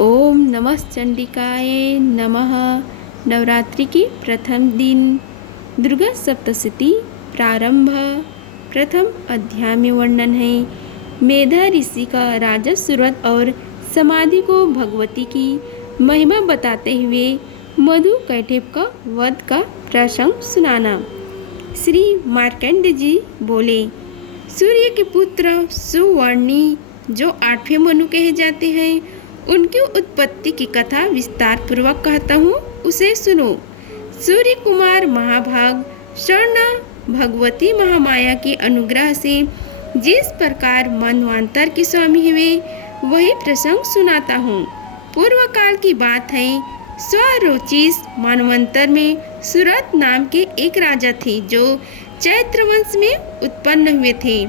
ओम नमः चंडिकाय नमः। नवरात्रि की प्रथम दिन दुर्गा सप्तशती प्रारंभ। प्रथम अध्याय में वर्णन है मेधा ऋषि का राजा सूरत और समाधि को भगवती की महिमा बताते हुए मधु कैटभ का वध का प्रसंग सुनाना। श्री मार्कंड जी बोले, सूर्य के पुत्र सुवर्णी जो 8वें मनु कहे जाते हैं, उनकी उत्पत्ति की कथा विस्तार पूर्वक कहता हूँ, उसे सुनो। सूर्य कुमार महाभाग शरणा भगवती महामाया के अनुग्रह से जिस प्रकार मनवांतर के स्वामी हुए, वही प्रसंग सुनाता हूँ। पूर्व काल की बात है। स्वरोचिस मनवंतर में सूरत नाम के एक राजा थे जो चैत्र वंश में उत्पन्न हुए थे।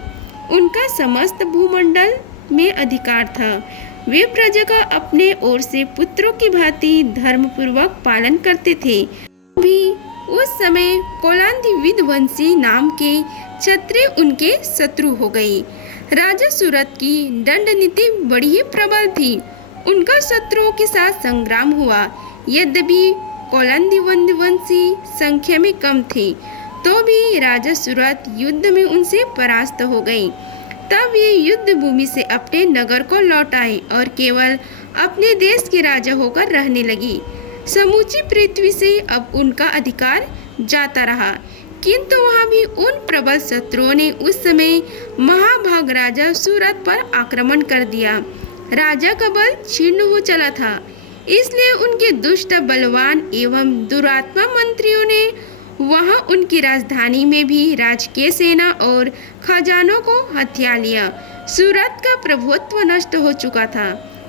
उनका समस्त भूमंडल में अधिकार था। वे प्रजा का अपने ओर से पुत्रों की भांति धर्म पूर्वक पालन करते थे। भी उस समय कोलांधी विध्वंसी नाम के क्षत्रिय उनके शत्रु हो गए। राजा सूरत की दंड नीति बड़ी ही प्रबल थी। उनका शत्रुओं के साथ संग्राम हुआ। यद्यपि कोलांधी विध्वंसी संख्या में कम थे, तो भी राजा सूरत युद्ध में उनसे परास्त हो गए। तब ये युद्ध भूमि से अपने नगर को लौट आए और केवल अपने देश के राजा होकर रहने लगी। समूची पृथ्वी से अब उनका अधिकार जाता रहा, किंतु वहाँ भी उन प्रबल शत्रुओं ने उस समय महाभाग राजा सूरत पर आक्रमण कर दिया। राजा का बल क्षीण हो चला था, इसलिए उनके दुष्ट बलवान एवं दुरात्मा मंत्रियों ने वहां उनकी राजधानी में भी राजकीय सेना और खजानों को हथिया लिया। सूरत का प्रभुत्व नष्ट हो चुका था,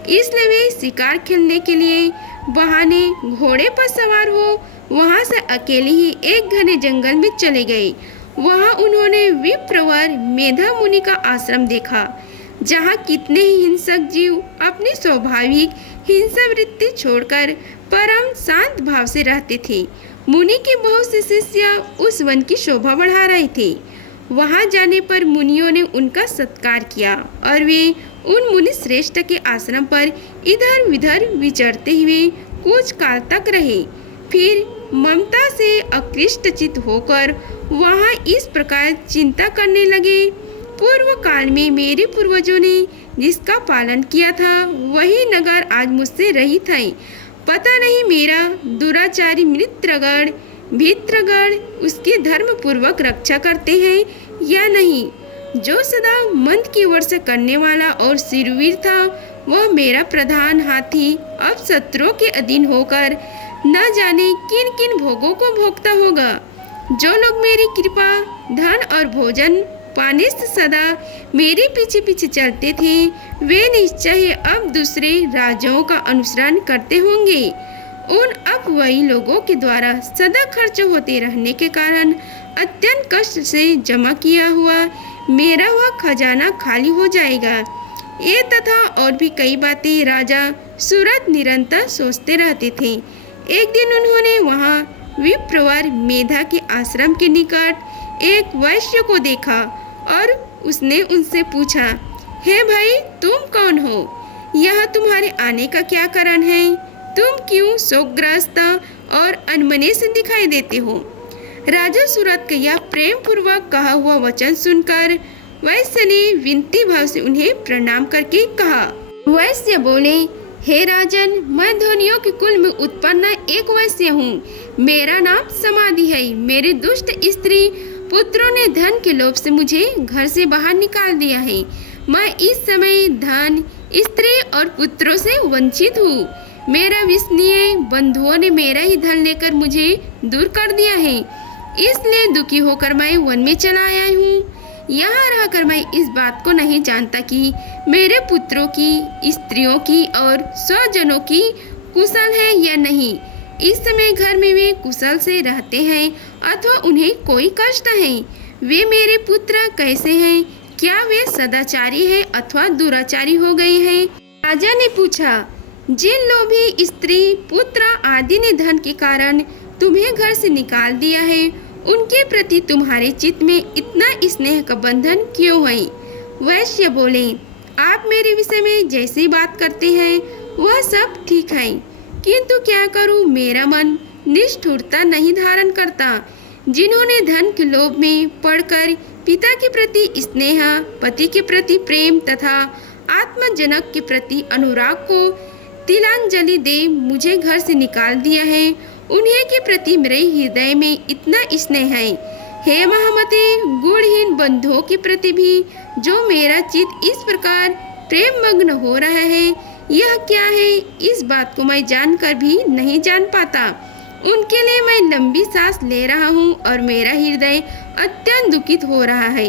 इसलिए वे शिकार खेलने के लिए बहाने घोड़े पर सवार हो वहां से अकेले ही एक घने जंगल में चले गए। वहां उन्होंने विप्रवर मेधा मुनि का आश्रम देखा, जहां कितने ही हिंसक जीव अपनी स्वाभाविक हिंसा वृत्ति छोड़कर परम शांत भाव से रहते थे। मुनि के बहुत से शिष्य उस वन की शोभा बढ़ा रहे थे। वहां जाने पर मुनियों ने उनका सत्कार किया और वे उन मुनि श्रेष्ठ के आश्रम पर इधर उधर विचरते हुए कुछ काल तक रहे। फिर ममता से अकृष्टचित होकर वहां इस प्रकार चिंता करने लगे, पूर्व काल में मेरे पूर्वजों ने जिसका पालन किया था, वही नगर आज मुझसे रहित है। पता नहीं मेरा दुराचारी मित्रगण भित्रगण उसकी धर्म पूर्वक रक्षा करते हैं या नहीं। जो सदा मंद की वर्षा करने वाला और शूरवीर था, वह मेरा प्रधान हाथी अब शत्रुओं के अधीन होकर न जाने किन किन भोगों को भोगता होगा। जो लोग मेरी कृपा धन और भोजन पाने से सदा मेरे पीछे पीछे चलते थे, वे निश्चय ही अब दूसरे राजाओं का अनुसरण करते होंगे। उन अब वही लोगों के द्वारा सदा खर्च होते रहने के कारण अत्यंत कष्ट से जमा किया हुआ मेरा वह खजाना खाली हो जाएगा। ये तथा और भी कई बातें राजा सूरत निरंतर सोचते रहते थे। एक दिन उन्होंने वहाँ विप्रवर मेधा के आश्रम के निकट एक वैश्य को देखा और उसने उनसे पूछा, हे भाई, तुम कौन हो? यह तुम्हारे आने का क्या कारण है? तुम क्यों शोकग्रस्त और अनमने से दिखाई देते हो? राजा सूरत का यह प्रेम पूर्वक कहा हुआ वचन सुनकर वैश्य ने विनती भाव से उन्हें प्रणाम करके कहा। वैश्य बोले, हे राजन, मैं धनियों के कुल में उत्पन्न एक वैश्य हूँ। मेरा नाम समाधि है। मेरे दुष्ट स्त्री पुत्रों ने धन के लोभ से मुझे घर से बाहर निकाल दिया है। मैं इस समय धन, स्त्री और पुत्रों से वंचित हूँ। मेरा विश्वसनीय बंधुओं ने मेरा ही धन लेकर मुझे दूर कर दिया है, इसलिए दुखी होकर मैं वन में चला आया हूँ। यहाँ रहकर मैं इस बात को नहीं जानता कि मेरे पुत्रों की, स्त्रियों की और स्वजनों की कुशल है या नहीं। इस समय घर में वे कुशल से रहते हैं अथवा उन्हें कोई कष्ट है। वे मेरे पुत्र कैसे हैं? क्या वे सदाचारी हैं अथवा दुराचारी हो गए हैं? राजा ने पूछा, जिन लोभी स्त्री, पुत्र आदि ने धन के कारण तुम्हें घर से निकाल दिया है, उनके प्रति तुम्हारे चित्त में इतना स्नेह का बंधन क्यों है? वैश्य बोले, आप मेरे विषय में जैसी बात करते हैं वह सब ठीक है, किंतु क्या करूं, मेरा मन निष्ठुरता नहीं धारण करता। जिन्होंने धन के लोभ में पड़कर पिता के प्रति स्नेह, पति के प्रति प्रेम तथा आत्मजनक के प्रति अनुराग को तिलांजलि दे मुझे घर से निकाल दिया है, उन्हीं के प्रति मेरे हृदय में इतना स्नेह है। हे महामते, गुणहीन बंधुओं के प्रति भी जो मेरा चित्त इस प्रकार प्रेम मग्न हो रहा है, यह क्या है, इस बात को मैं जानकर भी नहीं जान पाता। उनके लिए मैं लंबी सांस ले रहा हूँ और मेरा हृदय अत्यंत दुखित हो रहा है।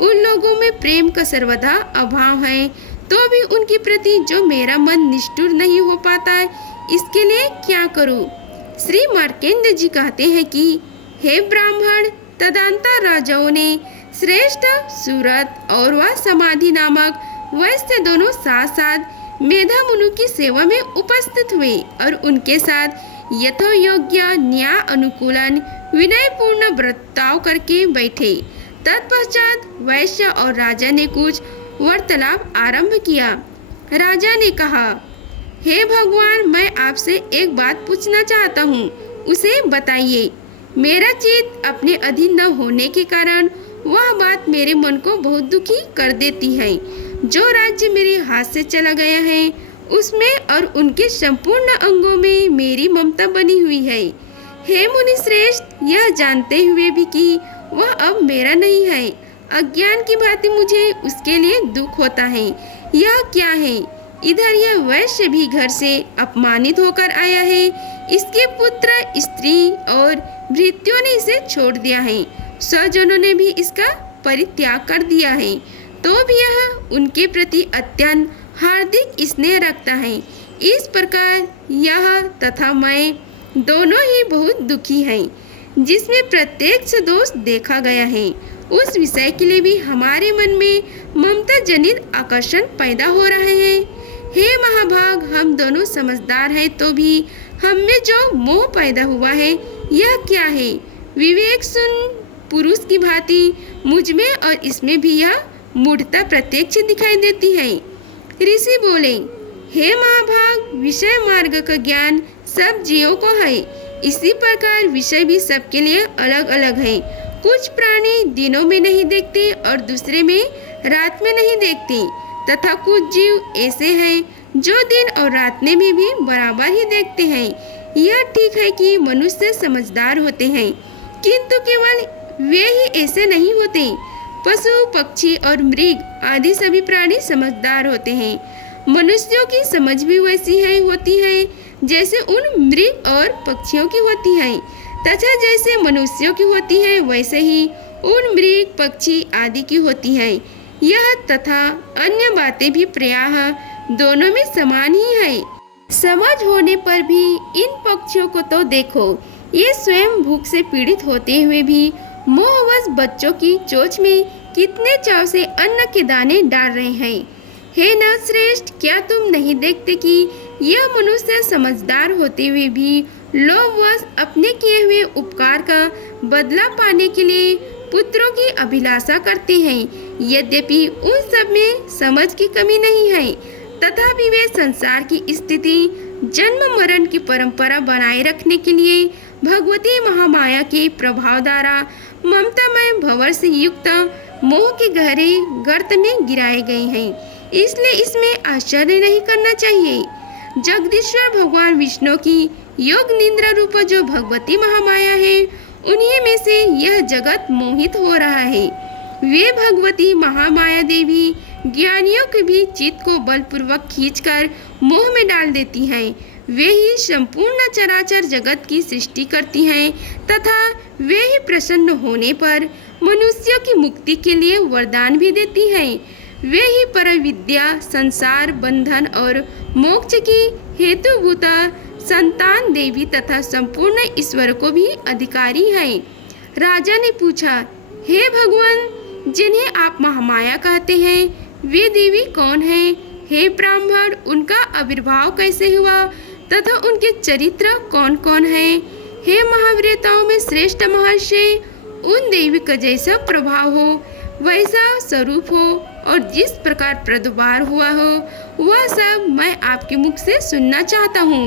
उन लोगों में प्रेम का सर्वदा अभाव है, तो भी उनके प्रति जो मेरा मन निष्ठुर नहीं हो पाता, इसके लिए क्या करूँ। श्री मार्कंडेय जी कहते हैं कि हे ब्राह्मण, तदंतर राजाओं ने श्रेष्ठ सूरत और वह समाधि नामक वैश्य दोनों साथ साथ मेधा मुनु की सेवा में उपस्थित हुए और उनके साथ यथोयोग्य न्याय अनुकूलन विनयपूर्ण बर्ताव करके बैठे। तत्पश्चात वैश्य और राजा ने कुछ वार्तालाप आरंभ किया। राजा ने कहा, हे भगवान, मैं आपसे एक बात पूछना चाहता हूँ, उसे बताइए। मेरा चित्त अपने अधीन न होने के कारण वह बात मेरे मन को बहुत दुखी कर देती है। जो राज्य मेरे हाथ से चला गया है, उसमें और उनके संपूर्ण अंगों में मेरी ममता बनी हुई है। हे मुनि श्रेष्ठ, यह जानते हुए भी कि वह अब मेरा नहीं है, अज्ञान की भांति मुझे उसके लिए दुख होता है। यह क्या है? इधर यह वैश्य भी घर से अपमानित होकर आया है, इसके पुत्र, स्त्री और भृत्यों ने इसे छोड़ दिया है, स्वजनों ने भी इसका परित्याग कर दिया है, तो भी यह उनके प्रति अत्यंत हार्दिक स्नेह रखता है। इस प्रकार यह तथा मैं दोनों ही बहुत दुखी हैं, जिसमें प्रत्यक्ष दोष देखा गया है। उस विषय के लिए भी हमारे मन में ममता जनित आकर्षण पैदा हो रहा है। हे महाभाग, हम दोनों समझदार हैं, तो भी हम में जो मोह पैदा हुआ है, यह क्या है? विवेक सुन पुरुष की भांति मुझ में और इसमें भी यह मूढ़ता प्रत्यक्ष दिखाई देती है। ऋषि बोले, हे महाभाग, विषय मार्ग का ज्ञान सब जीवों को है, इसी प्रकार विषय भी सबके लिए अलग अलग है। कुछ प्राणी दिनों में नहीं देखते और दूसरे में रात में नहीं देखते, तथा कुछ जीव ऐसे हैं जो दिन और रात में भी बराबर ही देखते हैं। यह ठीक है कि मनुष्य समझदार होते हैं, किंतु केवल वे ही ऐसे नहीं होते। पशु, पक्षी और मृग आदि सभी प्राणी समझदार होते हैं। मनुष्यों की समझ भी वैसी होती है जैसे उन मृग और पक्षियों की होती है, तथा जैसे मनुष्यों की होती है वैसे ही उन मृग, पक्षी आदि की होती है। यह तथा अन्य बातें भी प्रायः दोनों में समान ही है। समझ होने पर भी इन पक्षियों को तो देखो, ये स्वयं भूख से पीड़ित होते हुए भी मोहवश बच्चों की चोंच में कितने चाव से अन्न के दाने डाल रहे हैं। हे नरश्रेष्ठ, क्या तुम नहीं देखते कि यह मनुष्य समझदार होते हुए भी लोभवश अपने किए हुए उपकार का बदला पाने के लिए पुत्रों की अभिलाषा करते हैं। यद्यपि उन सब में समझ की कमी नहीं है, तथापि वे संसार की स्थिति, जन्म मरण की परंपरा बनाए रखने के लिए भगवती महामाया के प्रभाव द्वारा ममतामय भंवर से युक्त मोह के गहरे गर्त में गिराए गए हैं। इसलिए इसमें आश्चर्य नहीं करना चाहिए। जगदीश्वर भगवान विष्णु की योग निद्रा रूप जो भगवती महामाया है, उन्हीं में से यह जगत मोहित हो रहा है। वे भगवती महामाया देवी ज्ञानियों के भी चित्त को बलपूर्वक खींचकर मोह में डाल देती हैं। वे ही संपूर्ण चराचर जगत की सृष्टि करती हैं, तथा वे ही प्रसन्न होने पर मनुष्यों की मुक्ति के लिए वरदान भी देती हैं। वे ही परविद्या, संसार बंधन और मोक्ष की हेतुभूत संतान देवी तथा संपूर्ण ईश्वर को भी अधिकारी हैं। राजा ने पूछा, हे भगवान, जिन्हें आप महामाया कहते हैं, वे देवी कौन हैं? हे ब्राह्मण, उनका आविर्भाव कैसे हुआ तथा उनके चरित्र कौन कौन हैं? हे महावीरताओं में श्रेष्ठ महर्षि, उन देवी का जैसा प्रभाव हो, वैसा स्वरूप हो, और जिस प्रकार प्रादुर्भाव हुआ हो वह सब मैं आपके मुख से सुनना चाहता हूँ।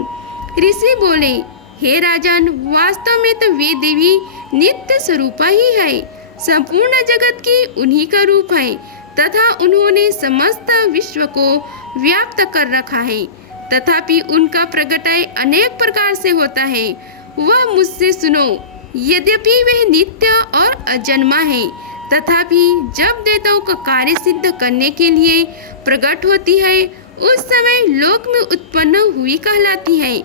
ऋषि बोले, हे राजन, वास्तव में तो वे देवी नित्य स्वरूपा ही है, संपूर्ण जगत की उन्हीं का रूप है तथा उन्होंने समस्त विश्व को व्याप्त कर रखा है। तथापि उनका प्रगटाय अनेक प्रकार से होता है। वह मुझसे सुनो, यद्यपि वह नित्य और अजन्मा है, तथापि जब देवताओं का कार्य सिद्ध करने के लिए प्रकट होती है उस समय लोक में उत्पन्न हुई कहलाती है।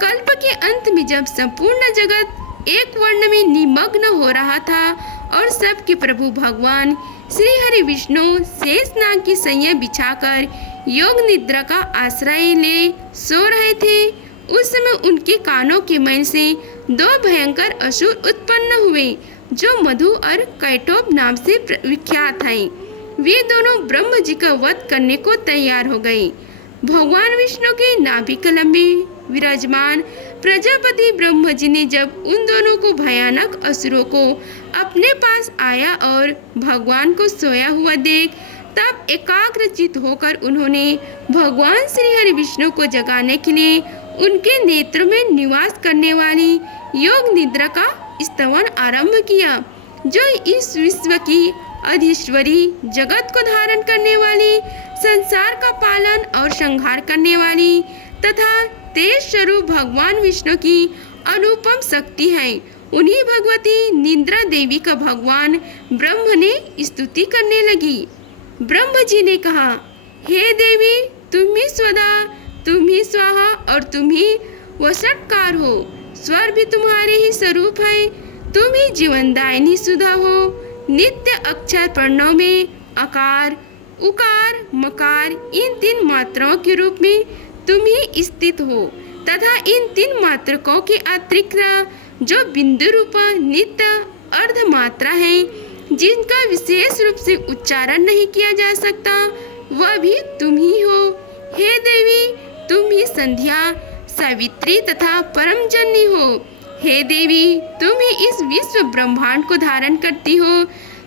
कल्प के अंत में जब संपूर्ण जगत एक वर्ण में निमग्न हो रहा था और सबके प्रभु भगवान श्री हरि विष्णु शेषनाग की सैया बिछाकर योग निद्रा का आश्रय ले सो रहे थे, उस समय उनके कानों के मैल से दो भयंकर असुर उत्पन्न हुए जो मधु और कैटोब नाम से विख्यात हैं। वे दोनों ब्रह्म जी का वध करने को तैयार हो गए। भगवान विष्णु के नाभि कलम में विराजमान प्रजापति ब्रह्म जी ने जब उन दोनों को भयानक असुरों को अपने पास आया और भगवान को सोया हुआ देख तब एकाग्रचित होकर उन्होंने भगवान श्री हरि विष्णु को जगाने के लिए उनके नेत्र में निवास करने वाली योग निद्रा का स्तवन आरंभ किया, जो इस विश्व की अधीश्वरी, जगत को धारण करने वाली, संसार का पालन और संहार करने वाली तथा तेज स्वरूप भगवान विष्णु की अनुपम शक्ति है। उन्हीं भगवती निद्रा देवी का भगवान ब्रह्म ने स्तुति करने लगी। ब्रह्म जी ने कहा, हे देवी, तुम ही स्वदा, तुम ही स्वाहा और तुम ही वषट्कार हो। स्वर भी तुम्हारे ही स्वरूप है। तुम ही जीवनदायिनी सुधा हो। नित्य अक्षर प्रणव में आकार, उकार, मकार इन तीन मात्राओं के रूप में तुम ही स्थित हो तथा इन तीन मात्रकों के अतिरिक्त जो बिंदु रूपा नित्य अर्ध मात्रा है जिनका विशेष रूप से उच्चारण नहीं किया जा सकता, वह भी तुम ही हो। हे देवी, तुम ही संध्या, सावित्री तथा परम जननी हो। हे देवी, तुम ही इस विश्व ब्रह्मांड को धारण करती हो।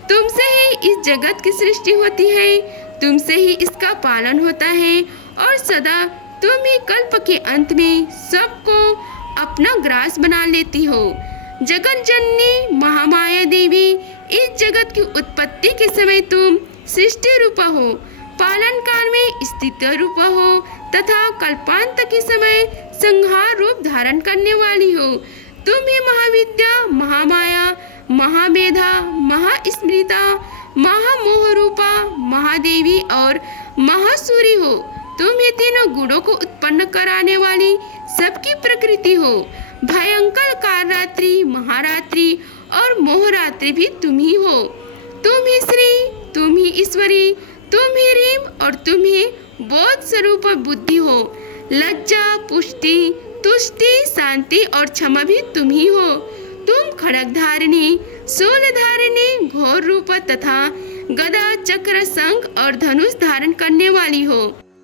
तुमसे ही इस जगत की सृष्टि होती है, तुमसे ही इसका पालन होता है और सदा तुम ही कल्प के अंत में सबको अपना ग्रास बना लेती हो। जगत जननी महामाया देवी, इस जगत की उत्पत्ति के समय तुम सृष्टि रूपा हो, पालन काल में स्थिति रूपा हो तथा कल्पांत के समय संहार रूप धारण करने वाली हो। तुम ही महाविद्या, महामाया, महामेधा, महास्मृता, महामोह रूपा, महादेवी और महासूरी हो। तुम ही तीनों गुणों को उत्पन्न कराने वाली सबकी प्रकृति हो। भयंकर कालरात्रि, महारात्रि और मोहरात्रि भी तुम ही हो। तुम ही श्री, तुम ही ईश्वरी, तुम ही रीम और तुम ही बोध स्वरूप बुद्धि हो। लज्जा, पुष्टि, तुष्टि, शांति और क्षमा भी तुम ही हो। तुम खड़ग धारिणी, शूल धारिणी, घोर रूप तथा गदा, चक्र, शंख और धनुष धारण करने वाली हो।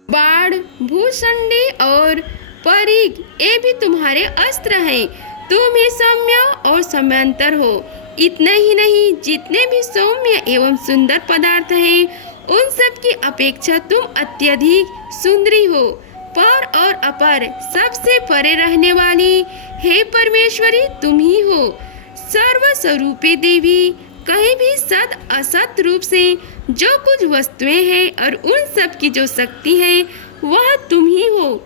बाण, भूषंडी और परिग ये भी तुम्हारे अस्त्र हैं। तुम ही सौम्य और समयांतर हो। इतना ही नहीं, जितने भी सौम्य एवं सुंदर पदार्थ हैं उन सब की अपेक्षा तुम अत्यधिक सुंदरी हो। पर और अपर सबसे परे रहने वाली हे परमेश्वरी तुम ही हो। सर्वस्वरूपे देवी, कहीं भी सद असत रूप से जो कुछ वस्तुएं हैं और उन सब की जो शक्ति है वह तुम ही हो।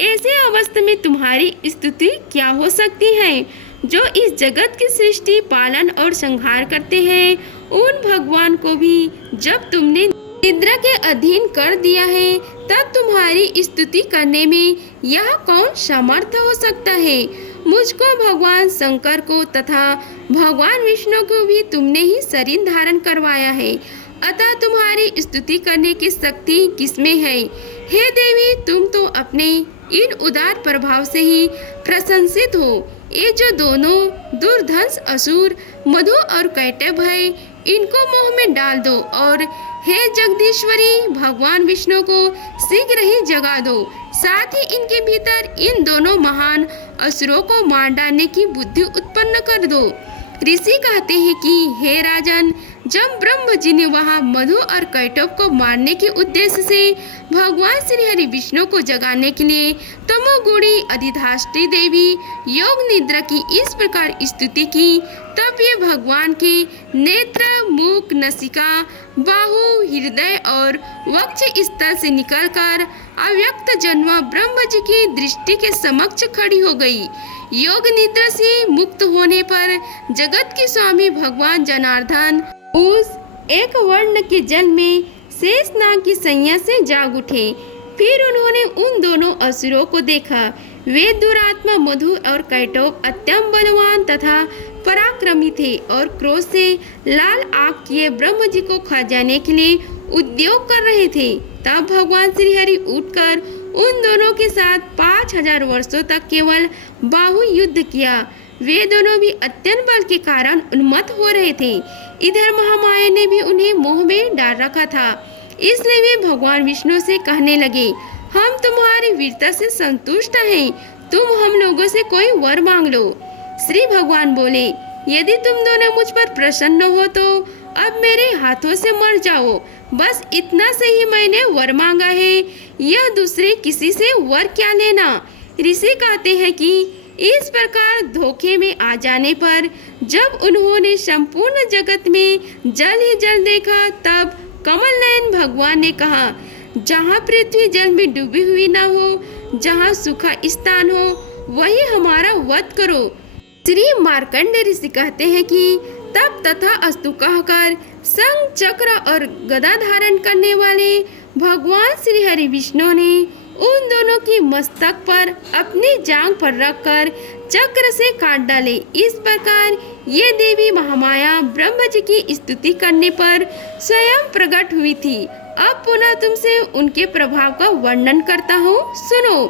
ऐसे अवस्था में तुम्हारी स्तुति क्या हो सकती है? जो इस जगत की सृष्टि, पालन और संहार करते हैं, उन भगवान को भी जब तुमने निद्रा के अधीन कर दिया है तब तुम्हारी स्तुति करने में यह कौन समर्थ हो सकता है? मुझको, भगवान शंकर को तथा भगवान विष्णु को भी तुमने ही शरीर धारण करवाया है, अतः तुम्हारी स्तुति करने की शक्ति किसमें है? हे देवी, तुम तो अपने इन उदार प्रभाव से ही प्रशंसित हो। ये जो दोनों दुर्धंस असुर मधु और कैटभ है, इनको मोह में डाल दो और हे जगदीश्वरी, भगवान विष्णु को शीघ्र ही जगा दो। साथ ही इनके भीतर इन दोनों महान असुरों को मार डालने की बुद्धि उत्पन्न कर दो। ऋषि कहते हैं कि हे राजन, जब ब्रह्म जी ने वहाँ मधु और कैटव को मारने के उद्देश्य से भगवान श्री हरि विष्णु को जगाने के लिए तमोगुणी अधिष्ठात्री देवी योग निद्रा की इस प्रकार स्तुति की, तब ये भगवान के नेत्र, मुख, नसिका, बाहु, हृदय और वक्ष स्थल से निकलकर अव्यक्त जन्मा ब्रह्म जी की दृष्टि के समक्ष खड़ी हो गई। योग निद्रा से मुक्त होने पर जगत के स्वामी भगवान जनार्दन उस एक वर्ण के जल में शेषनाग की संज्ञा से जाग उठे। फिर उन्होंने उन दोनों असुरों को देखा। वे दुरात्मा मधु और कैटव अत्यंत बलवान तथा पराक्रमी थे और क्रोध से लाल आग किए ब्रह्म जी को खा जाने के लिए उद्योग कर रहे थे। तब भगवान श्री हरि उठकर उन दोनों के साथ 5000 वर्षों तक केवल बाहु युद्ध किया। वे दोनों भी अत्यंत बल के कारण उन्मत्त हो रहे थे। इधर महामाया ने भी उन्हें मोह में डाल रखा था, इसलिए वे भगवान विष्णु से कहने लगे, हम तुम्हारी वीरता से संतुष्ट हैं, तुम हम लोगों से कोई वर मांग लो। श्री भगवान बोले, यदि तुम दोनों मुझ पर प्रसन्न हो तो अब मेरे हाथों से मर जाओ। बस इतना से ही मैंने वर मांगा है, यह दूसरे किसी से वर क्या लेना। ऋषि कहते हैं कि इस प्रकार धोखे में आ जाने पर जब उन्होंने संपूर्ण जगत में जल ही जल देखा, तब कमल नयन भगवान ने कहा, जहाँ पृथ्वी जल में डूबी हुई न हो, जहाँ सूखा स्थान हो, वही हमारा वध करो। श्री मार्कंडेय ऋषि कहते हैं कि तब तथा अस्तु कहकर शंख, चक्र और गदा धारण करने वाले भगवान श्री हरि विष्णु ने उन दोनों की मस्तक पर अपनी जांघ पर रखकर चक्र से काट डाले। इस प्रकार ये देवी महामाया ब्रह्म जी की स्तुति करने पर स्वयं प्रकट हुई थी। अब पुनः तुमसे उनके प्रभाव का वर्णन करता हूँ, सुनो।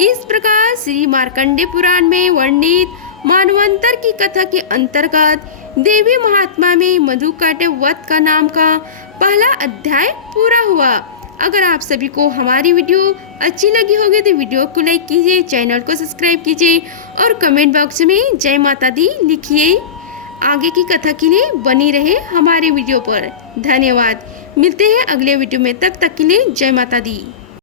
इस प्रकार श्री मार्कंडेय पुराण में वर्णित मानवंतर की कथा के अंतर्गत देवी महात्मा में मधु कैटव वध का नाम का पहला अध्याय पूरा हुआ। अगर आप सभी को हमारी वीडियो अच्छी लगी होगी तो वीडियो को लाइक कीजिए, चैनल को सब्सक्राइब कीजिए और कमेंट बॉक्स में जय माता दी लिखिए। आगे की कथा के लिए बनी रहे हमारे वीडियो पर। धन्यवाद। मिलते हैं अगले वीडियो में, तब तक के लिए जय माता दी।